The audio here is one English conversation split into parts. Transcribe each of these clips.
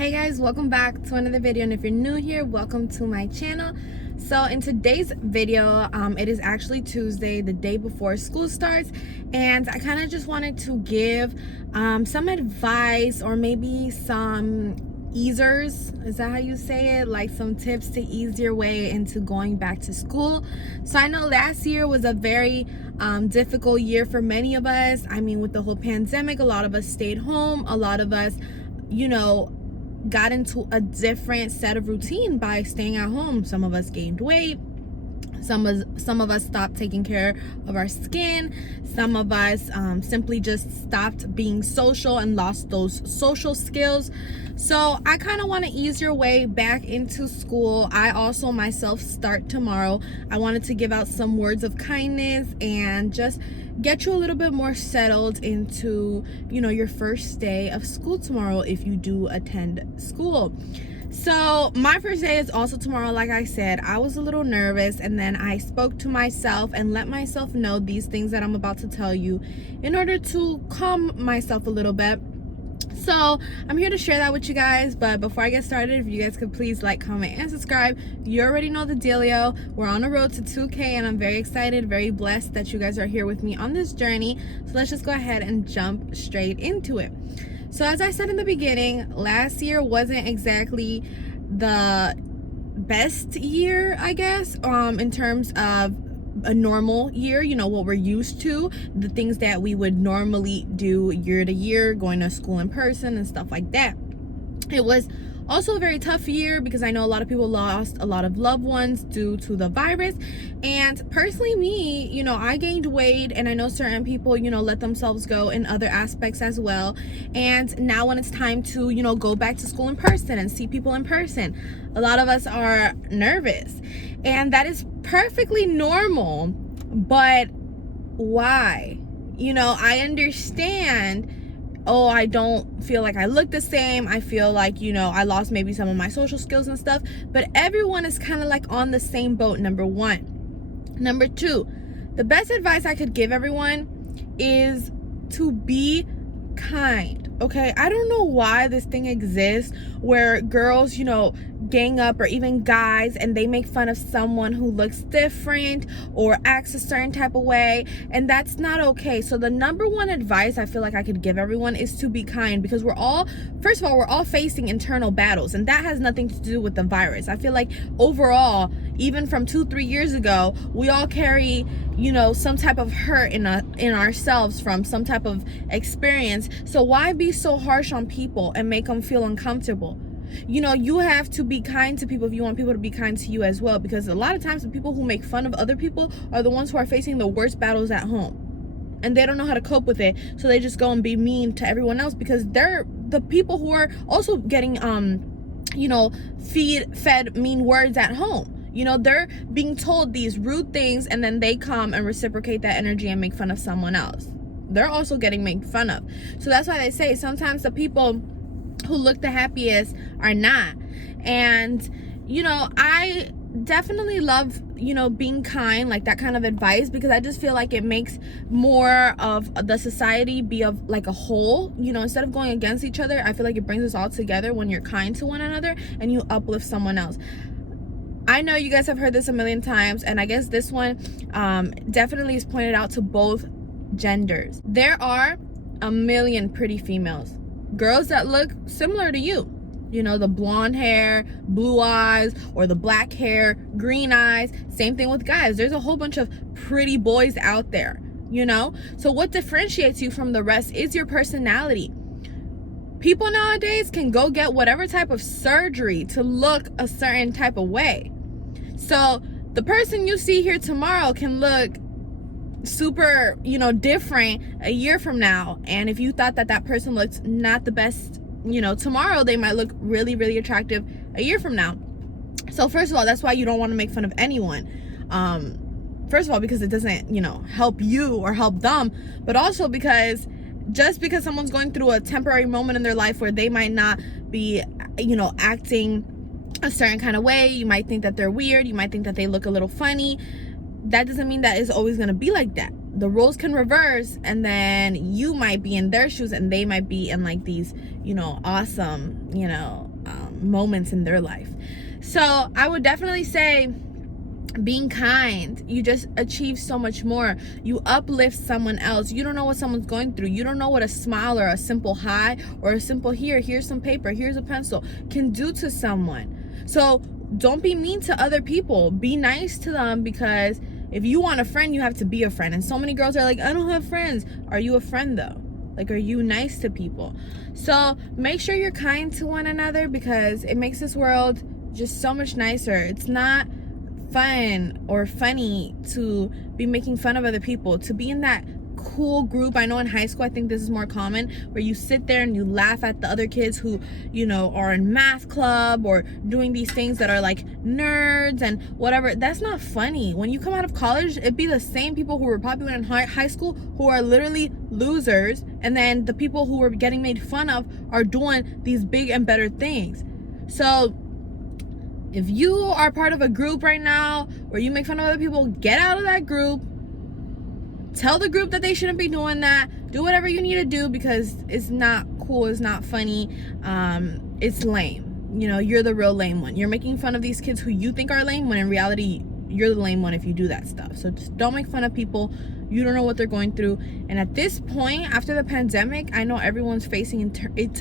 Hey guys, welcome back to another video, and if you're new here, welcome to my channel. So in today's video, it is actually Tuesday, the day before school starts, and I kind of just wanted to give some advice, or maybe some easers, is that how you say it, like some tips to ease your way into going back to school. So I know last year was a very difficult year for many of us. I mean, with the whole pandemic, a lot of us stayed home, a lot of us got into a different set of routine by staying at home. Some of us gained weight, some of us stopped taking care of our skin, some of us simply just stopped being social and lost those social skills. So I kind of want to ease your way back into school. I also myself start tomorrow. I wanted to give out some words of kindness and just get you a little bit more settled into your first day of school tomorrow, if you do attend school. So my first day is also tomorrow. Like I said, I was a little nervous, and then I spoke to myself and let myself know these things that I'm about to tell you in order to calm myself a little bit. So I'm here to share that with you guys, but before I get started, if you guys could please like, comment, and subscribe. You already know the dealio. We're on the road to 2K, and I'm very excited, very blessed that you guys are here with me on this journey. So let's just go ahead and jump straight into it. So as I said in the beginning, last year wasn't exactly the best year, I guess, in terms of a normal year, what we're used to, the things that we would normally do year to year, going to school in person and stuff like that. It was also a very tough year because I know a lot of people lost a lot of loved ones due to the virus. And personally, me, I gained weight, and I know certain people, let themselves go in other aspects as well. And now when it's time to, go back to school in person and see people in person, a lot of us are nervous. And that is perfectly normal. But why? I understand, oh, I don't feel like I look the same. I feel like, I lost maybe some of my social skills and stuff. But everyone is kind of like on the same boat, number one. Number two, the best advice I could give everyone is to be kind. Okay, I don't know why this thing exists where girls, gang up, or even guys, and they make fun of someone who looks different or acts a certain type of way, and that's not okay. So the number one advice I feel like I could give everyone is to be kind, because we're all facing internal battles, and that has nothing to do with the virus. I feel like overall, even from 2-3 years ago, we all carry some type of hurt in ourselves from some type of experience. So why be so harsh on people and make them feel uncomfortable? You have to be kind to people if you want people to be kind to you as well, because a lot of times the people who make fun of other people are the ones who are facing the worst battles at home, and they don't know how to cope with it, so they just go and be mean to everyone else, because they're the people who are also getting fed mean words at home. They're being told these rude things, and then they come and reciprocate that energy and make fun of someone else. They're also getting made fun of. So that's why they say sometimes the people who look the happiest are not. And I definitely love being kind, like that kind of advice, because I just feel like it makes more of the society be of like a whole. Instead of going against each other, I feel like it brings us all together when you're kind to one another and you uplift someone else. I know you guys have heard this a million times, and I guess this one definitely is pointed out to both genders. There are a million pretty females, girls that look similar to you. The blonde hair, blue eyes, or the black hair, green eyes. Same thing with guys. There's a whole bunch of pretty boys out there, So what differentiates you from the rest is your personality. People nowadays can go get whatever type of surgery to look a certain type of way. So the person you see here tomorrow can look super, different a year from now. And if you thought that person looked not the best, tomorrow, they might look really, really attractive a year from now. So first of all, that's why you don't want to make fun of anyone. First of all, because it doesn't, help you or help them, but also because just because someone's going through a temporary moment in their life where they might not be, acting a certain kind of way, you might think that they're weird, you might think that they look a little funny, that doesn't mean that it's always going to be like that. The roles can reverse, and then you might be in their shoes and they might be in like these, awesome, moments in their life. So I would definitely say being kind, you just achieve so much more. You uplift someone else. You don't know what someone's going through. You don't know what a smile or a simple hi or a simple here's some paper, here's a pencil can do to someone. So don't be mean to other people. Be nice to them, because if you want a friend, you have to be a friend. And so many girls are like, I don't have friends. Are you a friend though? Like, are you nice to people? So make sure you're kind to one another, because it makes this world just so much nicer. It's not fun or funny to be making fun of other people, to be in that cool group. I know in high school, I think this is more common, where you sit there and you laugh at the other kids who, you know, are in math club or doing these things that are like nerds and whatever. That's not funny. When you come out of college, it'd be the same people who were popular in high school who are literally losers, and then the people who were getting made fun of are doing these big and better things. So if you are part of a group right now where you make fun of other people, get out of that group. Tell the group that they shouldn't be doing that. Do whatever you need to do, because it's not cool, it's not funny, it's lame. You know, you're the real lame one. You're making fun of these kids who you think are lame, when in reality, you're the lame one if you do that stuff. So just don't make fun of people. You don't know what they're going through. And at this point, after the pandemic, I know everyone's facing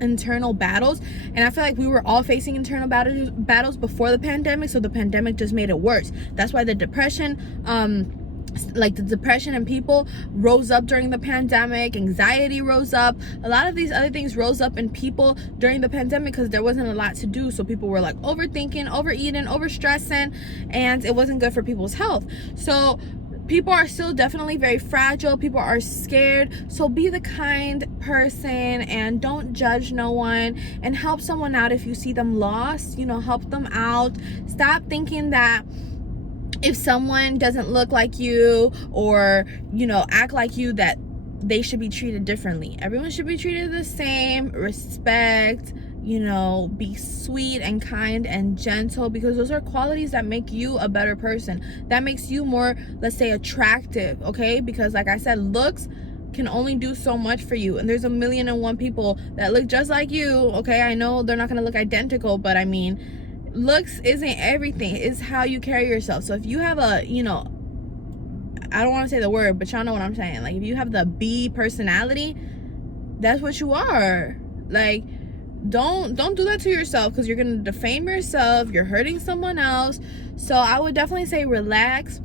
internal battles. And I feel like we were all facing internal battles before the pandemic. So the pandemic just made it worse. That's why the depression in people rose up during the pandemic. Anxiety rose up. A lot of these other things rose up in people during the pandemic, because there wasn't a lot to do. So people were like overthinking, overeating, overstressing, and it wasn't good for people's health. So people are still definitely very fragile. People are scared. So be the kind person and don't judge no one, and help someone out if you see them lost. You know, help them out. Stop thinking that if someone doesn't look like you or, you know, act like you, that they should be treated differently. Everyone should be treated the same. Respect, you know, be sweet and kind and gentle, because those are qualities that make you a better person. That makes you more, let's say, attractive, okay? Because like I said, looks can only do so much for you. And there's 1,000,001 people that look just like you, okay? I know they're not gonna look identical, but I mean, looks isn't everything. It's how you carry yourself. So if you have a, you know, I don't want to say the word, but y'all know what I'm saying. Like, if you have the B personality, that's what you are. Like, don't do that to yourself, because you're gonna defame yourself. You're hurting someone else. So I would definitely say relax.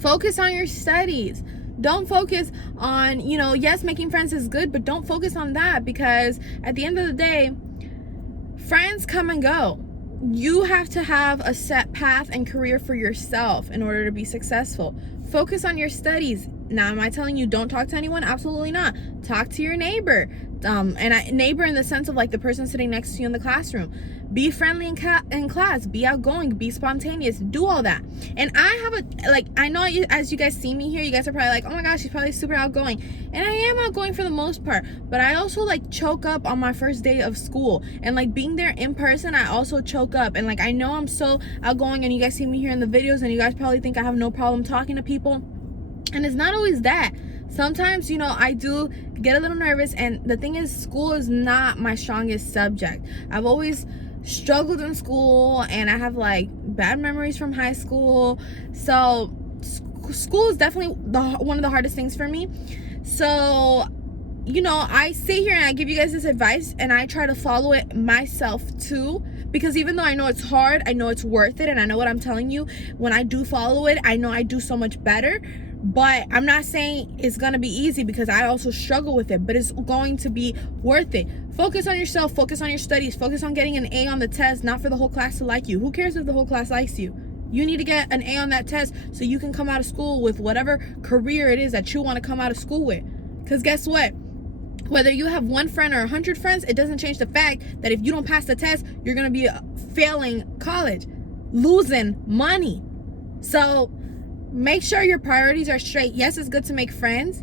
Focus on your studies. Don't focus on, you know, yes, making friends is good, but don't focus on that, because at the end of the day, friends come and go. You have to have a set path and career for yourself in order to be successful. Focus on your studies. Now, am I telling you don't talk to anyone? Absolutely not. Talk to your neighbor. Neighbor in the sense of like the person sitting next to you in the classroom. Be friendly in class. Be outgoing. Be spontaneous. Do all that. And I have I know as you guys see me here, you guys are probably like, oh my gosh, she's probably super outgoing. And I am outgoing for the most part. But I also like choke up on my first day of school. And like being there in person, I also choke up. And like I know I'm so outgoing, and you guys see me here in the videos, and you guys probably think I have no problem talking to people. And it's not always that. Sometimes, you know, I do get a little nervous, and the thing is, school is not my strongest subject. I've always struggled in school, and I have like bad memories from high school. So school is definitely one of the hardest things for me. So, you know, I sit here and I give you guys this advice, and I try to follow it myself too, because even though I know it's hard, I know it's worth it, and I know what I'm telling you, when I do follow it, I know I do so much better. But I'm not saying it's gonna be easy, because I also struggle with it, but it's going to be worth it. Focus on yourself, focus on your studies, focus on getting an A on the test, not for the whole class to like you. Who cares if the whole class likes you? You need to get an A on that test so you can come out of school with whatever career it is that you want to come out of school with. Because guess what? Whether you have 1 friend or 100 friends, it doesn't change the fact that if you don't pass the test, you're gonna be failing college, losing money. So make sure your priorities are straight. Yes, it's good to make friends,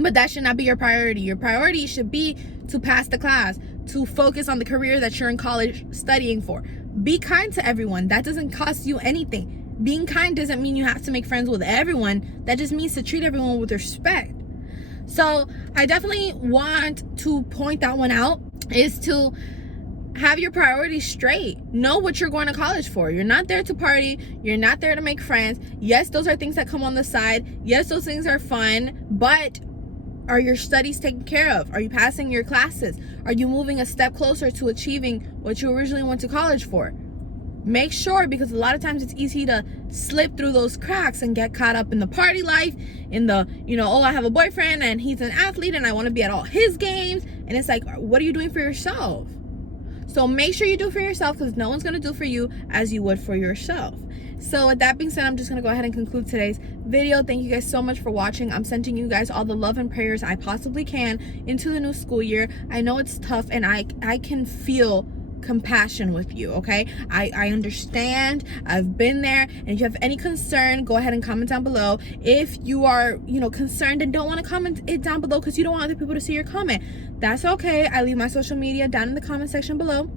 but that should not be your priority. Your priority should be to pass the class, to focus on the career that you're in college studying for. Be kind to everyone. That doesn't cost you anything. Being kind doesn't mean you have to make friends with everyone. That just means to treat everyone with respect. So I definitely want to point that one out, is to have your priorities straight. Know what you're going to college for. You're not there to party. You're not there to make friends. Yes, those are things that come on the side. Yes, those things are fun, but are your studies taken care of? Are you passing your classes? Are you moving a step closer to achieving what you originally went to college for? Make sure, because a lot of times it's easy to slip through those cracks and get caught up in the party life, in the, oh, I have a boyfriend and he's an athlete and I want to be at all his games. And it's like, what are you doing for yourself? So make sure you do for yourself, because no one's going to do for you as you would for yourself. So with that being said, I'm just going to go ahead and conclude today's video. Thank you guys so much for watching. I'm sending you guys all the love and prayers I possibly can into the new school year. I know it's tough, and I can feel compassion with you, okay? I understand. I've been there. And if you have any concern, go ahead and comment down below. If you are, concerned and don't want to comment it down below because you don't want other people to see your comment, that's okay. I leave my social media down in the comment section below,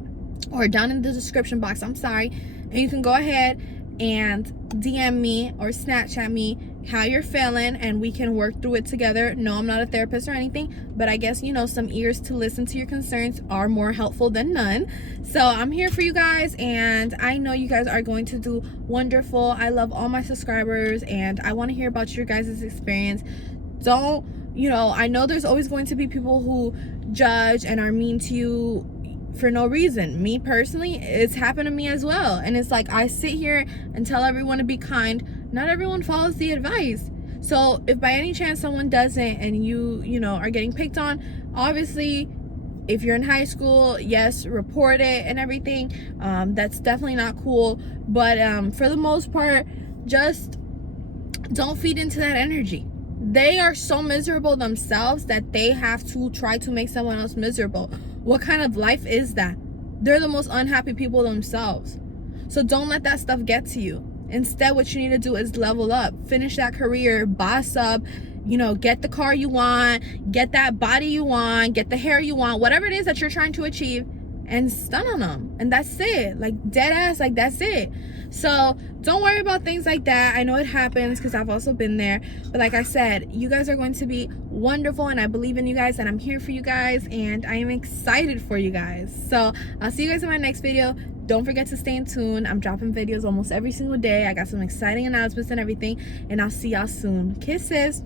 or down in the description box, I'm sorry. And you can go ahead and DM me or Snapchat me how you're feeling, and we can work through it together. No, I'm not a therapist or anything, but I guess, some ears to listen to your concerns are more helpful than none. So I'm here for you guys, and I know you guys are going to do wonderful. I love all my subscribers, and I want to hear about your guys' experience. Don't, I know there's always going to be people who judge and are mean to you for no reason. Me personally, it's happened to me as well. And it's like, I sit here and tell everyone to be kind. Not everyone follows the advice. So if by any chance someone doesn't, and you are getting picked on, obviously, if you're in high school, yes, report it and everything. That's definitely not cool. But for the most part, just don't feed into that energy. They are so miserable themselves that they have to try to make someone else miserable. What kind of life is that? They're the most unhappy people themselves. So don't let that stuff get to you. Instead, what you need to do is level up, finish that career, boss up, get the car you want, get that body you want, get the hair you want, whatever it is that you're trying to achieve, and stun on them. And that's it. Like, dead ass, like, that's it. So don't worry about things like that. I know it happens, because I've also been there. But like I said, you guys are going to be wonderful, and I believe in you guys, and I'm here for you guys, and I am excited for you guys. So I'll see you guys in my next video. Don't forget to stay in tune. I'm dropping videos almost every single day. I got some exciting announcements and everything, and I'll see y'all soon. Kisses.